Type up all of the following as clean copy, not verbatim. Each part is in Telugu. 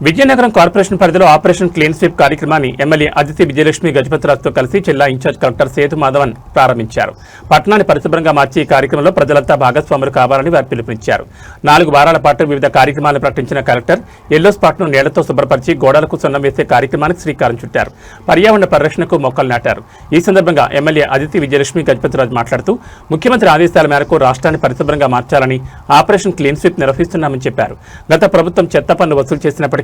విజయనగరం కార్పొరేషన్ పరిధిలో ఆపరేషన్ క్లీన్ స్వీప్ కార్యక్రమాన్ని ఎమ్మెల్యే అదితి విజయలక్ష్మి గజపతిరాజుతో కలిసి జిల్లా ఇన్ఛార్జ్ కలెక్టర్ సేతు మాధవన్ ప్రారంభించారు. పట్టణాన్ని పరిశుభ్రంగా మార్చి ఈ కార్యక్రమంలో ప్రజలంతా భాగస్వాములు కావాలని వారు పిలుపునిచ్చారు. 4 వారాల పాటు వివిధ కార్యక్రమాలను ప్రకటించిన కలెక్టర్ ఎల్లో స్పాట్ను నీళ్లతో శుభ్రపరిచి గోడలకు సున్నం వేసే కార్యక్రమానికి శ్రీకారం చుట్టారు. పర్యావరణ పరిరక్షణకు మొక్కలు నాటారు. ఈ సందర్భంగా ఎమ్మెల్యే అదితి విజయలక్ష్మి గజపతిరాజు మాట్లాడుతూ ముఖ్యమంత్రి ఆదేశాల మేరకు రాష్ట్రాన్ని పరిశుభ్రంగా మార్చాలని ఆపరేషన్ క్లీన్ స్వీప్ నిర్వహిస్తున్నామని చెప్పారు. గత ప్రభుత్వం చెత్త పన్ను వసూలు చేసినప్పటికీ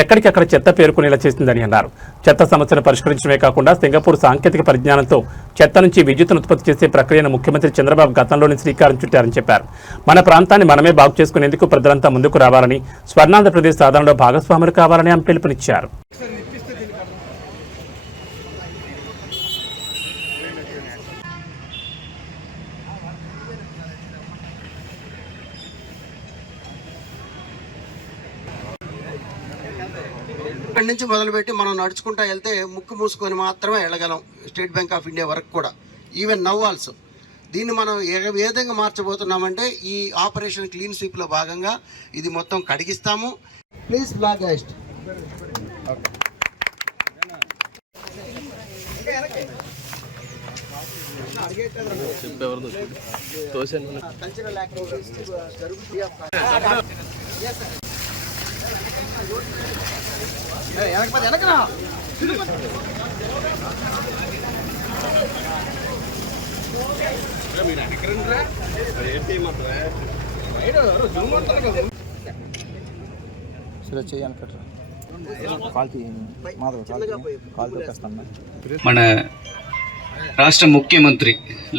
ఎక్కడికక్కడ చెత్త పేరుకునేలా చేసిందని అన్నారు. చెత్త సమస్యను పరిష్కరించడమే కాకుండా సింగపూర్ సాంకేతిక పరిజ్ఞానంతో చెత్త నుంచి విద్యుత్తును ఉత్పత్తి చేసే ప్రక్రియను ముఖ్యమంత్రి చంద్రబాబు గతంలోనే శ్రీకారం చుట్టారని చెప్పారు. మన ప్రాంతాన్ని మనమే బాగు చేసుకునేందుకు ప్రజలంతా ముందుకు రావాలని, స్వర్ణాంధ్రప్రదేశ్ సాధనలో భాగస్వాములు కావాలని ఆమె పిలుపునిచ్చారు. ఇక్కడి నుంచి మొదలుపెట్టి మనం నడుచుకుంటూ వెళ్తే ముక్కు మూసుకొని మాత్రమే వెళ్ళగలం. స్టేట్ బ్యాంక్ ఆఫ్ ఇండియా వరకు కూడా, ఈవెన్ నవ్ ఆల్సో. దీన్ని మనం ఏ విధంగా మార్చబోతున్నామంటే ఈ ఆపరేషన్ క్లీన్ స్వీప్లో భాగంగా ఇది మొత్తం కడిగిస్తాము. ప్లీజ్ బ్లాక్ గెస్ట్ కల్చరల్ యాక్టివిటీస్ జరుగుతుంది. వెనకరా మన రాష్ట్ర ముఖ్యమంత్రి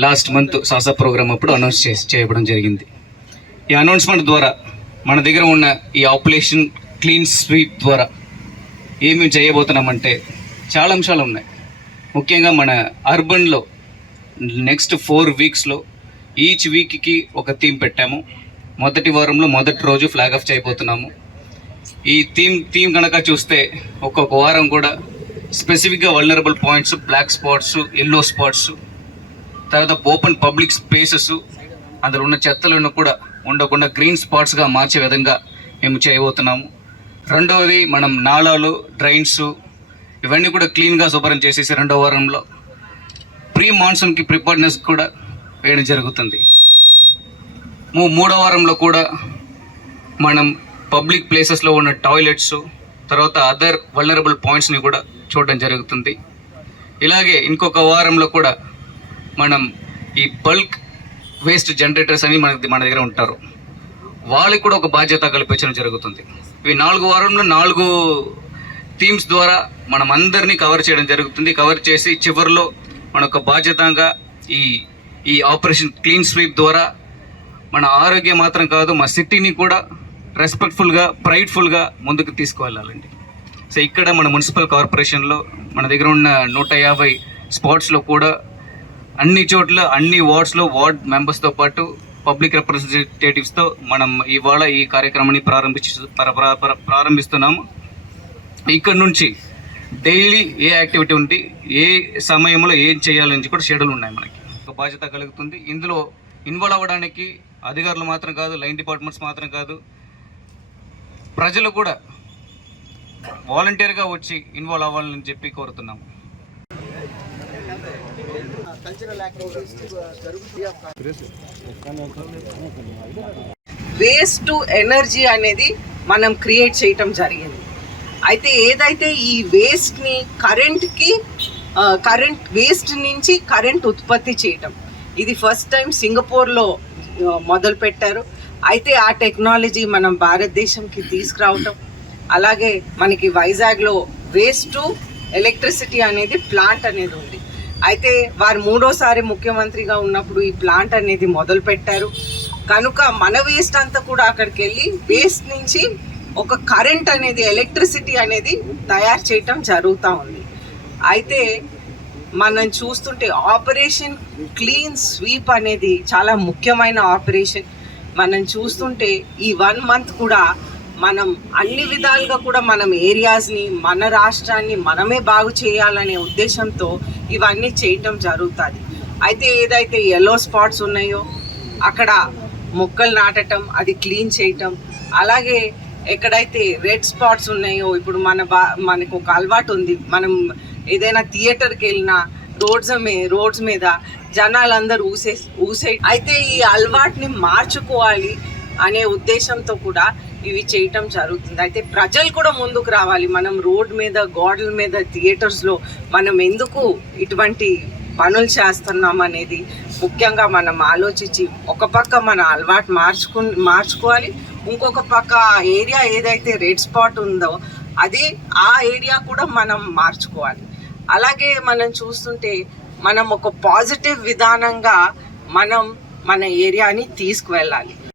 లాస్ట్ మంత్ సాసా ప్రోగ్రామ్ అప్పుడు అనౌన్స్ చేయడం జరిగింది. ఈ అనౌన్స్మెంట్ ద్వారా మన దగ్గర ఉన్న ఈ ఆపరేషన్ క్లీన్ స్వీప్ ద్వారా ఏమి చేయబోతున్నామంటే చాలా అంశాలు ఉన్నాయి. ముఖ్యంగా మన అర్బన్లో నెక్స్ట్ 4 వీక్స్లో ఈచ్ వీక్కి ఒక థీమ్ పెట్టాము. మొదటి వారంలో మొదటి రోజు ఫ్లాగ్ ఆఫ్ చేయబోతున్నాము. ఈ థీమ్ కనుక చూస్తే ఒక్కొక్క వారం కూడా స్పెసిఫిక్గా vulnerable points, black spots, yellow spots, తర్వాత ఓపెన్ పబ్లిక్ స్పేసెస్, అందులో ఉన్న చెత్తలను కూడా ఉండకుండా గ్రీన్ స్పాట్స్గా మార్చే విధంగా మేము చేయబోతున్నాము. రెండవది, మనం నాళాలు, డ్రైన్స్ ఇవన్నీ కూడా క్లీన్గా శుభ్రం చేసేసి 2వ వారంలో ప్రీ మాన్సూన్కి ప్రిపేర్నెస్ కూడా వేయడం జరుగుతుంది. 3వ వారంలో కూడా మనం పబ్లిక్ ప్లేసెస్లో ఉన్న టాయిలెట్స్, తర్వాత అదర్ వల్నరబుల్ పాయింట్స్ని కూడా చూడడం జరుగుతుంది. ఇలాగే ఇంకొక వారంలో కూడా మనం ఈ బల్క్ వేస్ట్ జనరేటర్స్ అని మన దగ్గర ఉంటారు, వాళ్ళకి కూడా ఒక బాధ్యత కల్పించడం జరుగుతుంది. ఈ 4 వారంలో 4 థీమ్స్ ద్వారా మనం అందరినీ కవర్ చేయడం జరుగుతుంది. కవర్ చేసి చివరిలో మన ఒక బాధ్యతగా ఈ ఆపరేషన్ క్లీన్ స్వీప్ ద్వారా మన ఆరోగ్యం మాత్రం కాదు, మా సిటీని కూడా రెస్పెక్ట్ఫుల్గా, ప్రైడ్ఫుల్గా ముందుకు తీసుకువెళ్ళాలండి. సో ఇక్కడ మన మున్సిపల్ కార్పొరేషన్లో మన దగ్గర ఉన్న 150 స్పాట్స్లో కూడా అన్ని చోట్ల, అన్ని వార్డ్స్లో వార్డ్ మెంబర్స్తో పాటు పబ్లిక్ రిప్రజెంటేటివ్స్తో మనం ఇవాళ ఈ కార్యక్రమాన్ని ప్రారంభిస్తున్నాము. ఇక్కడ నుంచి డైలీ ఏ యాక్టివిటీ ఉండి ఏ సమయంలో ఏం చేయాలని కూడా షెడ్యూల్ ఉన్నాయి. మనకి ఒక బాధ్యత కలుగుతుంది. ఇందులో ఇన్వాల్వ్ అవ్వడానికి అధికారులు మాత్రం కాదు, లైన్ డిపార్ట్మెంట్స్ మాత్రం కాదు, ప్రజలు కూడా వాలంటీర్గా వచ్చి ఇన్వాల్వ్ అవ్వాలని చెప్పి కోరుతున్నాము. వేస్ట్ టు ఎనర్జీ అనేది మనం క్రియేట్ చేయటం జరిగింది. అయితే ఏదైతే ఈ వేస్ట్ని కరెంట్ వేస్ట్ నుంచి కరెంట్ ఉత్పత్తి చేయటం, ఇది ఫస్ట్ టైం సింగపూర్లో మొదలు పెట్టారు. అయితే ఆ టెక్నాలజీ మనం భారతదేశంకి తీసుకురావటం, అలాగే మనకి వైజాగ్లో వేస్ట్ టు ఎలక్ట్రిసిటీ అనేది ప్లాంట్ అనేది ఉంది. అయితే వారు 3వసారి ముఖ్యమంత్రిగా ఉన్నప్పుడు ఈ ప్లాంట్ అనేది మొదలు పెట్టారు. కనుక మన వేస్ట్ అంతా కూడా అక్కడికి వెళ్ళి వేస్ట్ నుంచి ఒక కరెంట్ అనేది, ఎలక్ట్రిసిటీ అనేది తయారు చేయటం జరుగుతూ ఉంది. అయితే మనం చూస్తుంటే ఆపరేషన్ క్లీన్ స్వీప్ అనేది చాలా ముఖ్యమైన ఆపరేషన్. మనం చూస్తుంటే ఈ 1 మంత్ కూడా మనం అన్ని విధాలుగా కూడా మనం ఏరియాస్ని, మన రాష్ట్రాన్ని మనమే బాగు చేయాలనే ఉద్దేశంతో ఇవన్నీ చేయటం జరుగుతుంది. అయితే ఏదైతే ఎల్లో స్పాట్స్ ఉన్నాయో అక్కడ మొక్కలు నాటటం, అది క్లీన్ చేయటం, అలాగే ఎక్కడైతే రెడ్ స్పాట్స్ ఉన్నాయో, ఇప్పుడు మనకు ఒక అలవాటు ఉంది, మనం ఏదైనా థియేటర్కి వెళ్ళినా రోడ్స్ మీద జనాలందరూ ఊసే అయితే ఈ అలవాటుని మార్చుకోవాలి అనే ఉద్దేశంతో కూడా ఇవి చేయటం జరుగుతుంది. అయితే ప్రజలు కూడా ముందుకు రావాలి. మనం రోడ్ మీద, గోడల మీద, థియేటర్స్లో మనం ఎందుకు ఇటువంటి పనులు చేస్తున్నాం అనేది ముఖ్యంగా మనం ఆలోచించి ఒక పక్క మన అలవాటు మార్చుకోవాలి, ఇంకొక పక్క ఆ ఏరియా ఏదైతే రెడ్ స్పాట్ ఉందో ఆ ఏరియా కూడా మనం మార్చుకోవాలి. అలాగే మనం చూస్తుంటే మనం ఒక పాజిటివ్ విధానంగా మనం మన ఏరియాని తీసుకువెళ్ళాలి.